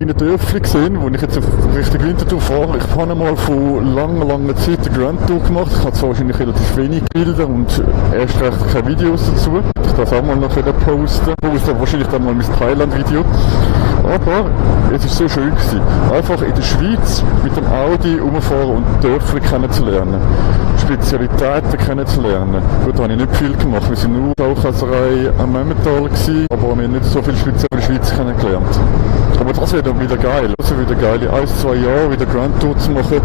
in Dörfli gesehen, wo ich jetzt auf Richtung Winterthur fahre. Ich habe einmal vor langer Zeit eine Grand Tour gemacht. Ich habe zwar wahrscheinlich relativ wenig Bilder und erst recht keine Videos dazu. Ich das auch mal noch wieder posten. Poste wahrscheinlich dann mal mein Thailand-Video. Aber es war so schön gewesen. Einfach in der Schweiz mit dem Audi rumfahren und Dörfli kennenzulernen. Spezialitäten kennenzulernen. Gut, da habe ich nicht viel gemacht. Wir sind nur Tauchhäuserei am Emmental gewesen, aber wir haben nicht so viel Spezielle in der Schweiz kennengelernt. Aber das wäre dann wieder geil. Das wäre wieder geil, in 1-2 Jahren wieder Grand Tour zu machen,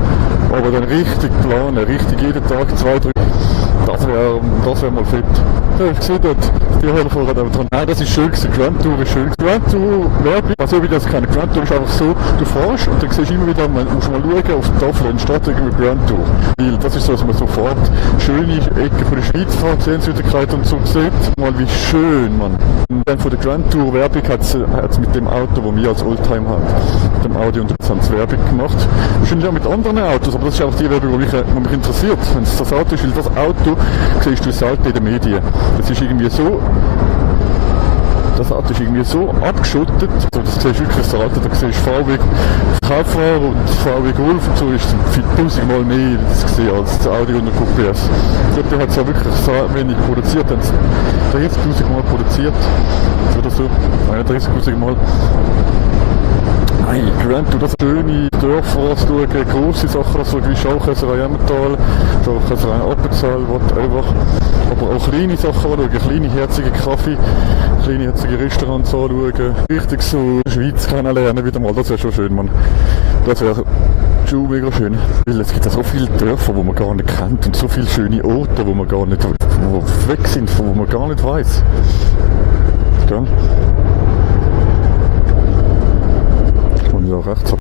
aber dann richtig planen, richtig jeden Tag 2-3. Das wär mal fit. Ja, ich sehe dort, die Helfer hat aber dran. Nein, das ist schön gewesen. Grand Tour ist schön. Grand Tour, Werbung, also wie das keine Grand Tour ist einfach so, du fährst und dann siehst du immer wieder, man muss mal schauen, auf der Tafel entsteht irgendwie Grand Tour. Weil das ist so, dass man so fährt, schöne Ecken von der Schweiz fährt, Sehenswürdigkeit und so sieht. Mal wie schön, man. Und dann von der Grand Tour Werbung hat es mit dem Auto, das wir als Oldtimer haben, mit dem Audi und jetzt haben sie Werbung gemacht. Wahrscheinlich auch mit anderen Autos, aber das ist einfach die Werbung, die mich interessiert. Wenn es das Auto ist, weil das Auto siehst du selten in den Medien. Das ist irgendwie so, das Auto ist irgendwie so abgeschottet, also das siehst du wirklich das Auto, da siehst du VW Kaufrad und VW Golf und so ist es 1000-mal mehr das gesehen als das Audi und der QPS. Der hat es ja wirklich so wenig produziert, haben es 30.000 Mal produziert, oder so, 31.000 Mal. Nein, Grand Tour, das schöne Dörfer anzuschauen, grosse Sachen anzuschauen, wie Schauchhäuserei Emmental, Schauchhäuserei Appenzell, whatever. Aber auch kleine Sachen anschauen, kleine herzige Kaffee, kleine herzige Restaurants anschauen. Richtig so die Schweiz kennenlernen wieder mal, das wäre schon schön, Mann. Das wäre schon mega schön. Weil es gibt ja so viele Dörfer, die man gar nicht kennt und so viele schöne Orte, wo man gar nicht, wo weg sind, wo man gar nicht weiss. Gell? Ja, rechts